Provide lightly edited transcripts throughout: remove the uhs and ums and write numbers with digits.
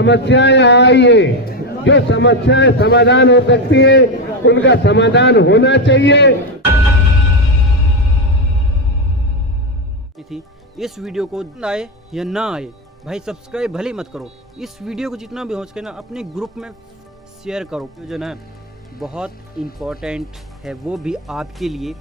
समस्याएं आई है, जो समस्याएं समाधान हो सकती है उनका समाधान होना चाहिए। थी इस वीडियो को आए या ना आए, भाई सब्सक्राइब भले मत करो, इस वीडियो को जितना भी हो सके ना अपने ग्रुप में शेयर करो, जो ना बहुत इम्पोर्टेंट है वो भी आपके लिए।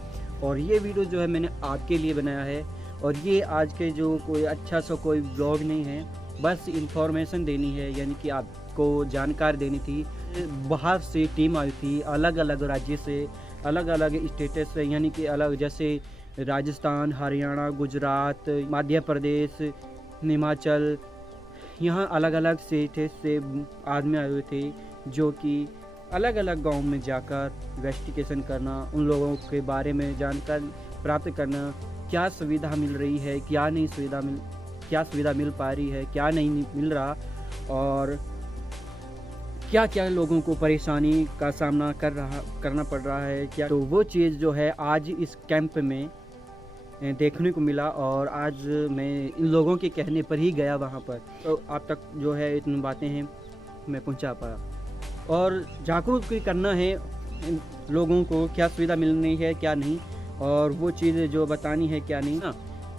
और ये वीडियो जो है मैंने आपके लिए बनाया है, और ये आज के जो कोई अच्छा सा कोई ब्लॉग नहीं है, बस इंफॉर्मेशन देनी है, यानी कि आपको जानकारी देनी थी। बाहर से टीम आई थी, अलग अलग राज्य से, अलग अलग स्टेटस से, यानी कि अलग जैसे राजस्थान, हरियाणा, गुजरात, मध्य प्रदेश, हिमाचल, यहाँ अलग अलग स्टेट से आदमी आए हुए थे, जो कि अलग अलग गांव में जाकर इन्वेस्टिगेशन करना, उन लोगों के बारे में जानकारी प्राप्त करना, क्या सुविधा मिल रही है, क्या सुविधा मिल पा रही है, क्या नहीं मिल रहा, और क्या क्या लोगों को परेशानी का सामना करना पड़ रहा है क्या। तो वो चीज़ जो है आज इस कैंप में देखने को मिला, और आज मैं इन लोगों के कहने पर ही गया वहाँ पर, तो आप तक जो है इतनी बातें हैं मैं पहुँचा पाया। और जागरूक करना है लोगों को, क्या सुविधा मिलनी है क्या नहीं, और वो चीज़ जो बतानी है क्या नहीं ना।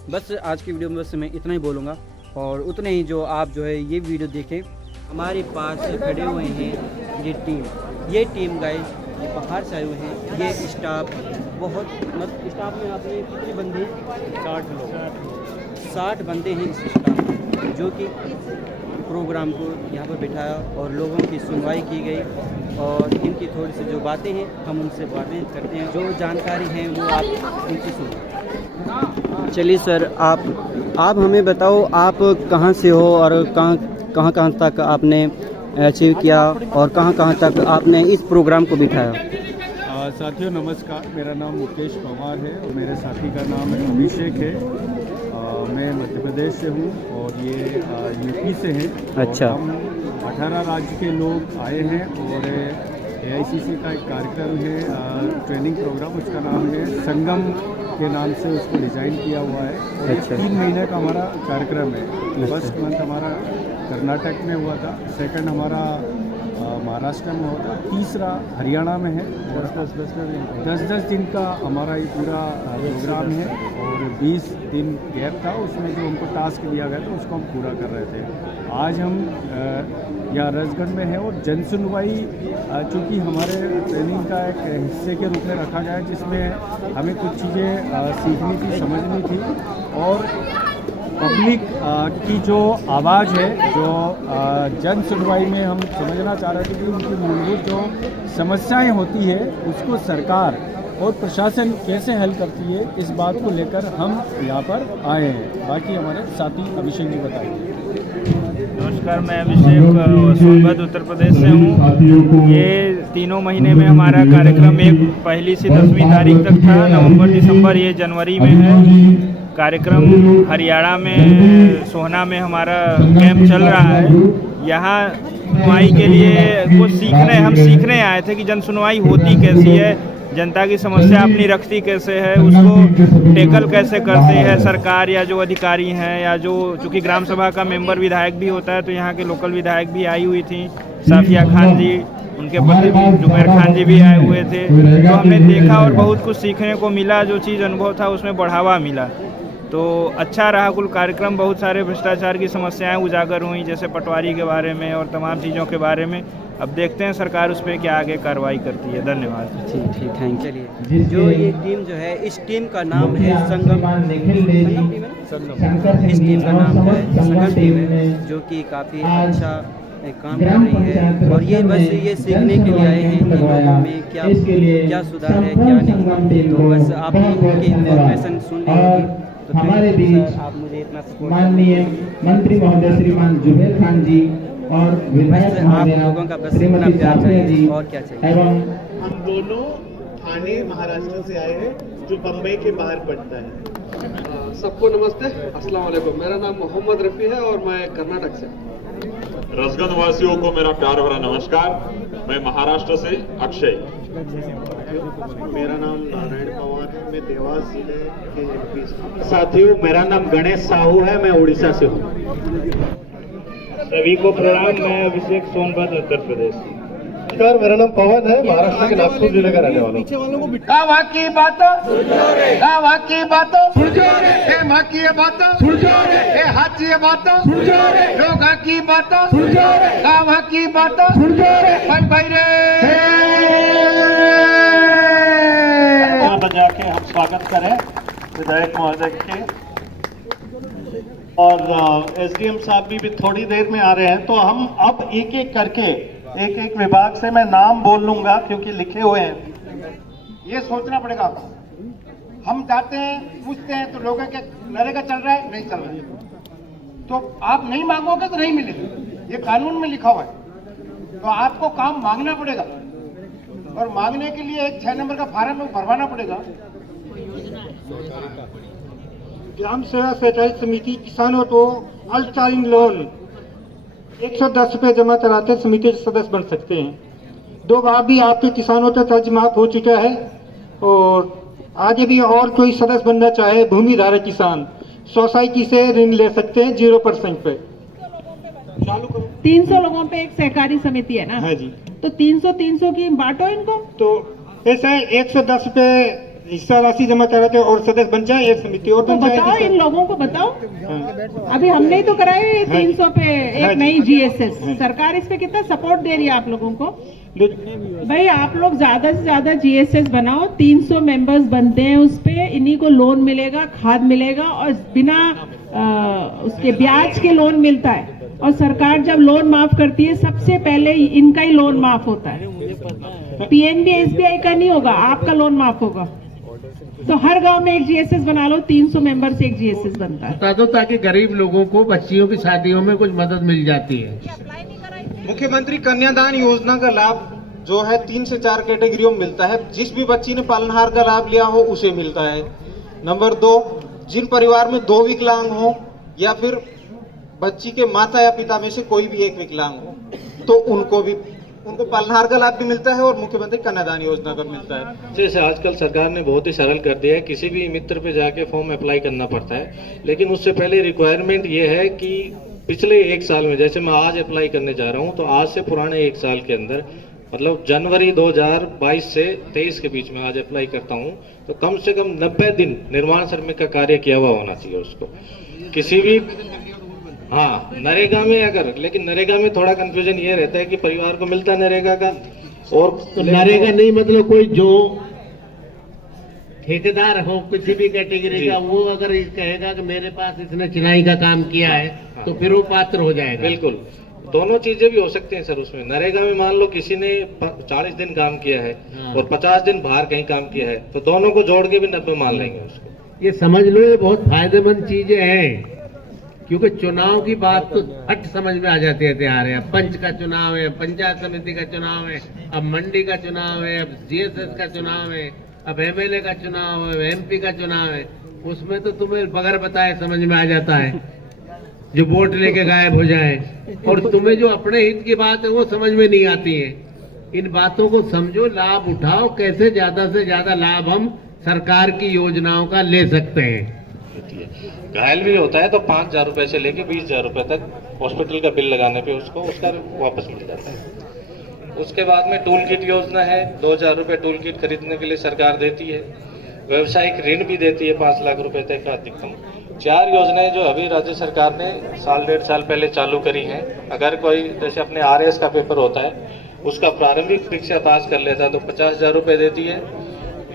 बस आज की वीडियो में बस मैं इतना ही बोलूँगा, और उतने ही जो आप जो है ये वीडियो देखें। हमारे पास खड़े हुए हैं ये टीम गाइस, ये बाहर से आए हुए हैं, ये स्टाफ बहुत स्टाफ में आपने कितने बंदे, 60 बंदे हैं इस स्टाफ, जो कि प्रोग्राम को यहाँ पर बिठाया और लोगों की सुनवाई की गई, और इनकी थोड़ी सी जो बातें हैं हम उनसे बातें करते हैं, जो जानकारी है वो आप उनसे सुनो। चलिए सर, आप हमें बताओ, आप कहाँ से हो और कहाँ तक आपने अचीव किया, और कहाँ तक आपने इस प्रोग्राम को बिठाया। साथियों नमस्कार, मेरा नाम मुकेश पवार है और मेरे साथी का नाम अभिषेक है। मैं मध्य प्रदेश से हूँ और ये यूपी से हैं। अच्छा। हम 18 राज्य के लोग आए हैं, और AICC का एक कार्यक्रम है, ट्रेनिंग प्रोग्राम, उसका नाम है संगम के नाम से उसको डिज़ाइन किया हुआ है। अच्छा। 3 महीने का हमारा कार्यक्रम है। फर्स्ट मंथ हमारा कर्नाटक में हुआ था, सेकंड हमारा महाराष्ट्र में हुआ था, तीसरा हरियाणा में है। 10 दिन का हमारा ये पूरा प्रोग्राम है, और 20 दिन गैप था, उसमें जो हमको टास्क दिया गया था उसको हम पूरा कर रहे थे। आज हम यहाँ रसगढ़ में है, और जन सुनवाई चूँकि हमारे ट्रेनिंग का एक हिस्से के रूप में रखा गया है, जिसमें हमें कुछ चीज़ें सीखनी थी, समझनी थी, और पब्लिक की जो आवाज़ है, जो जन सुनवाई में हम समझना चाह रहे थे कि उनकी मूलभूत जो समस्याएं होती है उसको सरकार और प्रशासन कैसे हल करती है, इस बात को लेकर हम यहाँ पर आए हैं। बाकी हमारे साथी अभिषेक जी बताइए। नमस्कार, मैं अभिषेक सोनभद्र उत्तर प्रदेश से हूँ। ये 3 महीने में हमारा कार्यक्रम एक 1 से 10वीं तारीख तक था, नवंबर दिसंबर, ये जनवरी में है। कार्यक्रम हरियाणा में सोहना में हमारा कैंप चल रहा है। यहाँ सुनवाई के लिए कुछ हम सीखने आए थे कि जन सुनवाई होती कैसी है, जनता की समस्या अपनी रखती कैसे है, उसको टैकल कैसे करते हैं सरकार या जो अधिकारी हैं, या जो चूँकि ग्राम सभा का मेंबर विधायक भी होता है, तो यहाँ के लोकल विधायक भी आई हुई थी, साफिया खान जी, उनके पति जुबैर खान जी भी आए हुए थे। तो हमने देखा और बहुत कुछ सीखने को मिला, जो चीज़ अनुभव था उसमें बढ़ावा मिला। तो अच्छा रहा कुल कार्यक्रम। बहुत सारे भ्रष्टाचार की समस्याएं उजागर हुई, जैसे पटवारी के बारे में और तमाम चीज़ों के बारे में। अब देखते हैं सरकार उस पर क्या आगे कार्रवाई करती है। धन्यवाद। ठीक, थैंक यू। चलिए, जो ये टीम जो है, इस टीम का नाम है संगम टीम है। इस टीम का नाम जो है संगम टीम है, जो कि काफ़ी अच्छा काम कर रही है, और ये बस ये सीखने के लिए आए हैं कि लोगों में क्या सुधार है क्या नहीं। तो बस आप उनकी इन्फॉर्मेशन सुन लेंगे। तो हमारे बीच आप मुझे इतना माननीय मंत्री महोदय श्रीमान जुबैर खान जी और विधायक आप लोगों का बस इतना प्यार चाहिए, और क्या चाहिए। एवं हम दोनों ठाणे महाराष्ट्र से आए हैं, जो बम्बई के बाहर पड़ता है। सबको नमस्ते, अस्सलाम वालेकुम। मेरा नाम मोहम्मद रफ़ी है और मैं कर्नाटक से। रसगढ़ वासियों को मेरा प्यार भरा नमस्कार। मैं महाराष्ट्र से अक्षय। मेरा नाम नारायण पवार है, मैं देवास जिले के MP से। साथियों, मेरा नाम गणेश साहू है, मैं उड़ीसा से हूँ। सभी को प्रणाम। मैं अभिषेक सोनभद्र उत्तर प्रदेश। नमस्कार, मेरा नाम पवन है, महाराष्ट्र के नागपुर जिले का रहने वाला हूँ। गाँव की बात, गाँव की बात, ए माँ की बात, ए हाथ की बात, लोग की बात, गाँव की बात, भाई भाई रे बजा के हम स्वागत करें विधायक महोदय के, और एसडीएम साहब भी थोड़ी देर में आ रहे हैं। तो हम अब एक एक करके एक एक विभाग से मैं नाम बोल लूंगा क्योंकि लिखे हुए हैं। ये सोचना पड़ेगा। हम जाते हैं, पूछते हैं तो लोगों के नरेगा चल रहा है, नहीं चल रहा है, तो आप नहीं मांगोगे तो नहीं मिलेगा। ये कानून में लिखा हुआ है। तो आपको काम मांगना पड़ेगा, और मांगने के लिए एक 6 नंबर का फार्म भरवाना पड़ेगा। ग्राम सेवा सहकारी समिति किसानों को अल्पकालीन लोन 110 रुपये जमा कराते समिति के सदस्य बन सकते हैं। 2 बार भी आपके किसानों का कर्ज माफ हो चुका है, और आगे भी और कोई सदस्य बनना चाहे भूमि धारक किसान सोसाइटी से ऋण ले सकते हैं 0% पे। चालू करो। 300 लोगों पे एक सहकारी समिति है ना? हाँ जी। तो 300 की बांटो इनको। तो ऐसा है, 110 रुपये हिस्सा राशि जमा कराते और सदस्य बन जाए एक समिति और तो बन बताओ, इन लोगों को बताओ। अभी हमने ही तो कराए 300 पे एक नई जीएसएस। सरकार इस पे कितना सपोर्ट दे रही है आप लोगों को? भाई आप लोग ज्यादा से ज्यादा जीएसएस बनाओ। 300 मेंबर्स बनते हैं उस पे, इन्हीं को लोन मिलेगा, खाद मिलेगा, और बिना उसके ब्याज के लोन मिलता है। और सरकार जब लोन माफ करती है सबसे पहले इनका ही लोन माफ होता है। पीएनबी एसबीआई का नहीं होगा, आपका लोन माफ होगा। तो हर गांव में एक जीएसएस बना लो, 300 मेंबर से एक जीएसएस बनता है। बता दो ताकि गरीब लोगों को बच्चियों की शादियों में कुछ मदद मिल जाती है। मुख्यमंत्री कन्यादान योजना का लाभ जो है 3 से 4 कैटेगरियों में मिलता है। जिस भी बच्ची ने पालनहार का लाभ लिया हो उसे मिलता है। नंबर 2, जिन परिवार में 2 विकलांग हो या फिर बच्ची के माता या पिता में से कोई भी एक विकलांग हो तो उनको पालनहार का लाभ भी मिलता है और मुख्यमंत्री कन्यादान योजना का मिलता है। जैसे आजकल सरकार ने बहुत ही सरल कर दिया है, किसी भी मित्र पे जाके फॉर्म अप्लाई करना पड़ता है, लेकिन उससे पहले रिक्वायरमेंट ये है कि पिछले 1 साल में, जैसे मैं आज अप्लाई करने जा रहा हूँ तो आज से पुराने 1 साल के अंदर, मतलब जनवरी 2022 से 23 के बीच में आज अप्लाई करता हूँ तो कम से कम 90 दिन निर्माण श्रमिक का कार्य किया हुआ होना चाहिए उसको। किसी भी नरेगा में अगर, लेकिन नरेगा में थोड़ा कंफ्यूजन ये रहता है कि परिवार को मिलता है नरेगा का, और तो नरेगा नहीं मतलब कोई जो ठेकेदार हो किसी भी कैटेगरी का, वो अगर कहेगा कि मेरे पास इसने चिनाई का काम किया है तो फिर वो पात्र हो जाएगा। बिल्कुल, दोनों चीजें भी हो सकती हैं सर उसमें। नरेगा में मान लो किसी ने 40 दिन काम किया है और 50 दिन बाहर कहीं काम किया है तो दोनों को जोड़ के भी 90 मान लेंगे उसको। ये समझ लो, ये बहुत फायदेमंद चीजें हैं, क्योंकि चुनाव की बात तो फट समझ में आ जाती है। तैयार है, पंच का चुनाव है, पंचायत समिति का चुनाव है, अब मंडी का चुनाव है, अब जीएसएस का चुनाव है, अब एमएलए का चुनाव है, एमपी का चुनाव है। उसमें तो तुम्हें बगैर बताए समझ में आ जाता है, जो वोट लेके गायब हो जाए, और तुम्हें जो अपने हित की बात है वो समझ में नहीं आती है। इन बातों को समझो, लाभ उठाओ, कैसे ज्यादा से ज्यादा लाभ हम सरकार की योजनाओं का ले सकते हैं। घायल भी होता है तो 5,000 रुपए से लेके 20,000 रुपए तक हॉस्पिटल का बिल लगाने पे उसको उसका वापस मिल जाता है। उसके बाद में टूल किट योजना है, 2,000 रुपए टूल किट खरीदने के लिए सरकार देती है। व्यवसायिक ऋण भी देती है 5 लाख रुपए तक का अधिकतम। 4 योजनाएं जो अभी राज्य सरकार ने 1.5 साल पहले चालू करी हैं। अगर कोई जैसे अपने RS का पेपर होता है उसका प्रारंभिक परीक्षा पास कर लेता है तो 50,000 रुपए देती है।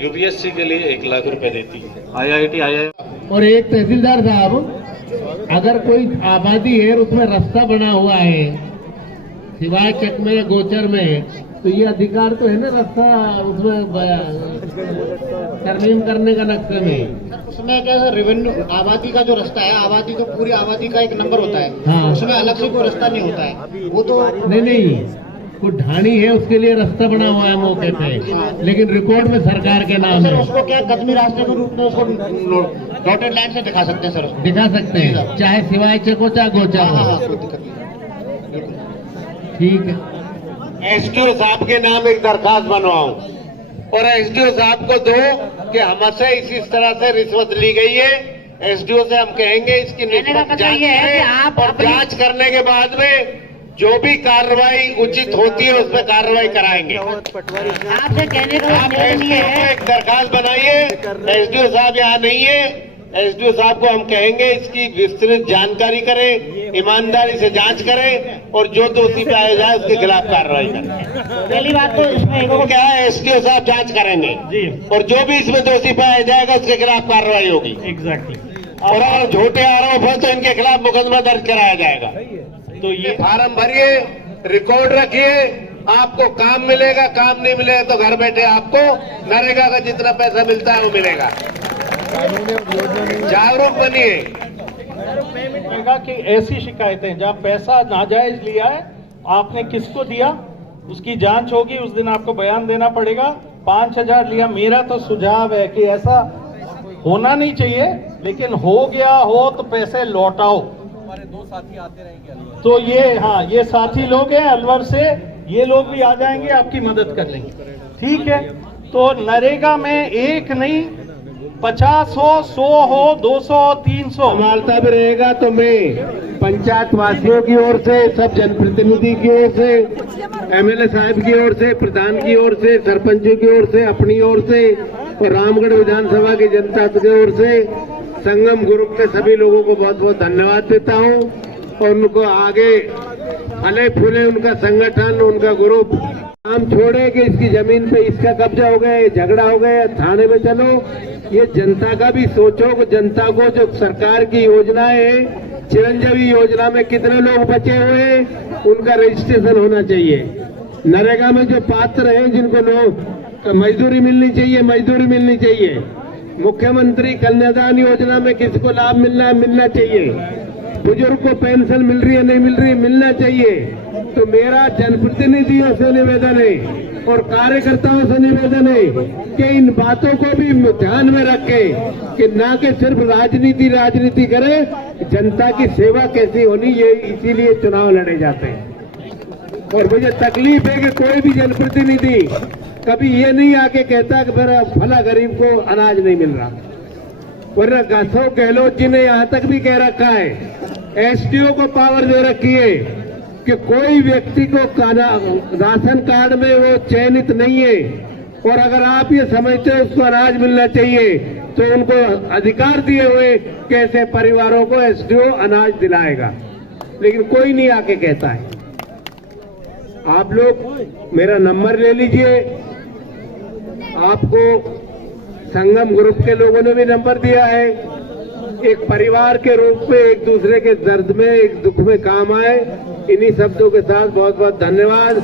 UPSC के लिए 1 लाख रुपए देती है। IIT IIM और एक तहसीलदार साहब, अगर कोई आबादी है उसमें रास्ता बना हुआ है सिवाय चक में या गोचर में, तो ये अधिकार तो है ना रास्ता उसमें तरमीम करने का नक्शे में। उसमें क्या रेवेन्यू आबादी का जो रास्ता है, आबादी तो पूरी आबादी का एक नंबर होता है। हाँ। उसमें अलग से कोई रास्ता नहीं होता है, वो तो नहीं कोई ढाणी है उसके लिए रास्ता बना हुआ है मौके पे, लेकिन रिकॉर्ड में सरकार के नाम है। उसको क्या कदमी रास्ते के रूप में उसको डॉटेड लाइन से दिखा सकते हैं सर, दिखा सकते हैं, चाहे सिवाय चक हो चाहे गोचर हो। ठीक है, एसडीओ साहब के नाम एक दरखास्त बनवाऊं और एसडीओ साहब को दो कि हमसे इस तरह से रिश्वत ली गई है एसडीओ से हम कहेंगे इसकी निष्पक्ष जांच करें और जांच करने के बाद में जो भी कार्रवाई उचित होती है उस पर कार्रवाई कराएंगे। आपसे कहने का आप एसडीओ को एक दरखास्त बनाइए, एसडीओ साहब यहाँ नहीं है, एसडीओ साहब को हम कहेंगे इसकी विस्तृत जानकारी करें, ईमानदारी से जांच करें और जो दोषी पाया जाए उसके खिलाफ कार्रवाई करें। पहली बात तो इसमें तो क्या है, एसडीओ साहब जांच करेंगे और जो भी इसमें दोषी पाया जाएगा उसके खिलाफ कार्रवाई होगी। एग्जैक्टली। और अगर झूठे आरोप हो तो इनके खिलाफ मुकदमा दर्ज कराया जाएगा। तो ये फार्म भरिए, रिकॉर्ड रखिए, आपको काम मिलेगा, काम नहीं मिलेगा तो घर बैठे आपको नरेगा का जितना पैसा मिलता है वो मिलेगा। जागरूक बनिए। कि ऐसी शिकायतें जहाँ पैसा नाजायज लिया है, आपने किसको दिया, उसकी जांच होगी, उस दिन आपको बयान देना पड़ेगा। 5,000 लिया, मेरा तो सुझाव है कि ऐसा होना नहीं चाहिए, लेकिन हो गया हो तो पैसे लौटाओ। हमारे 2 साथी आते रहेंगे तो ये साथी लोग हैं अलवर से, ये लोग भी आ जाएंगे, आपकी मदद कर लेंगे। ठीक है, तो नरेगा में एक नहीं 50 हो, 100 हो, 200, 300 संभालता भी रहेगा। तो मैं पंचायत वासियों की ओर से, सब जनप्रतिनिधि की ओर से, एमएलए साहब की ओर से, प्रधान की ओर से, सरपंचों की ओर से, अपनी ओर से और रामगढ़ विधानसभा की जनता की ओर से संगम ग्रुप के सभी लोगों को बहुत बहुत धन्यवाद देता हूं और उनको आगे फले फूले उनका संगठन, उनका ग्रुप। काम छोड़े कि इसकी जमीन पे इसका कब्जा हो गया, झगड़ा हो गया, थाने में चलो। ये जनता का भी सोचो कि जनता को जो सरकार की योजनाएं है, चिरंजीवी योजना में कितने लोग बचे हुए हैं, उनका रजिस्ट्रेशन होना चाहिए। नरेगा में जो पात्र हैं, जिनको लोग मजदूरी मिलनी चाहिए, मजदूरी मिलनी चाहिए। मुख्यमंत्री कन्यादान योजना में किसको लाभ मिलना चाहिए। बुजुर्ग को पेंशन मिल रही है, नहीं मिल रही है, मिलना चाहिए। तो मेरा जनप्रतिनिधियों से निवेदन है और कार्यकर्ताओं से निवेदन है कि इन बातों को भी ध्यान में रखें कि ना कि सिर्फ राजनीति करे, जनता की सेवा कैसी होनी, ये इसीलिए चुनाव लड़े जाते हैं। और मुझे तकलीफ है कि कोई भी जनप्रतिनिधि कभी ये नहीं आके कहता कि मेरा फला गरीब को अनाज नहीं मिल रहा। वरना अशोक गहलोत जी ने यहाँ तक भी कह रखा है, एसडीओ को पावर दे रखी है कि कोई व्यक्ति को राशन कार्ड में वो चयनित नहीं है और अगर आप ये समझते हो उसको अनाज मिलना चाहिए तो उनको अधिकार दिए हुए कैसे परिवारों को एसडीओ अनाज दिलाएगा, लेकिन कोई नहीं आके कहता है। आप लोग मेरा नंबर ले लीजिए, आपको संगम ग्रुप के लोगों ने भी नंबर दिया है। एक परिवार के रूप में एक दूसरे के दर्द में, एक दुख में काम आए। इन्हीं शब्दों के साथ बहुत बहुत धन्यवाद।